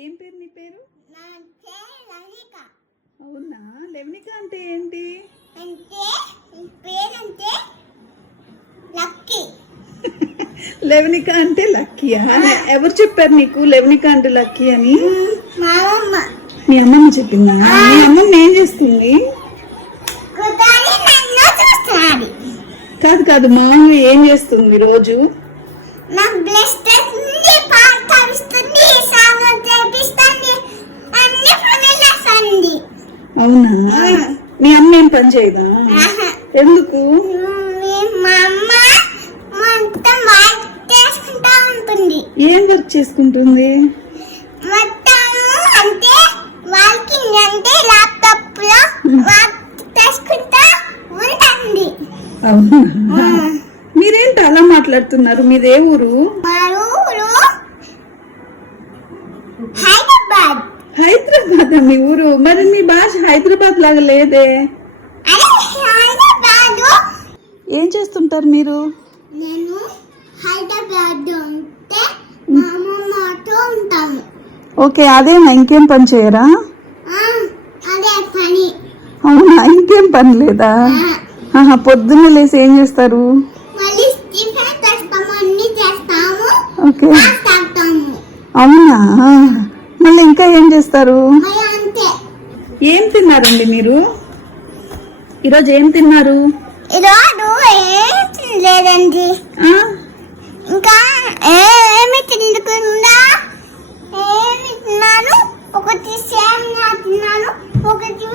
ఏం పేరు నీ పేరు? అవునా, లెవెనిక అంటే ఏంటి? లెవెనిక అంటే లక్కీయా? ఎవరు చెప్పారు నీకు లెవెనిక అంటే లక్కీ అని? మీ అమ్మమ్మ చెప్పిందా? మీ అమ్మమ్మ ఏం చేస్తుంది? కాదు కాదు, మామూలు ఏం చేస్తుంది రోజు? అవునా, మీ అమ్మ ఏం పని చేయదా? ఎందుకు? ఏం వర్క్ చేసుకుంటుంది? అవునా, మీరేంటి అలా మాట్లాడుతున్నారు? మీదే ఊరు? హైదరాబాద్ మీ ఊరు? మరి మీ భాష హైదరాబాద్ లాగా లేదే. ఏం చేస్తుంటారు మీరు? నేను హైదరాబాద్ ఉంటే మా అమ్మమ్మతో ఉంటాను. ఓకే, అదేనా, ఇంకేం పని చేయరా? అదే పని. అవునా, ఇంకేం పని లేదా? పొద్దున్న లేసి ఏం చేస్తారు? మళ్ళీ టిఫిన్ చేస్తాము, అన్ని చేస్తాము. ఓకే, తాగుతాము. అవునా, మళ్ళీ ఇంకా ఏం చేస్తారు? అంతే. ఏం తిన్నారండి మీరు ఈరోజు? ఏం తిన్నారు? ఈరోజు ఏం లేదండి, ఇంకా ఏమి తినకుండా ఏమి తిన్నాను. ఒకటి సేమియా తిన్నాను, ఒకటి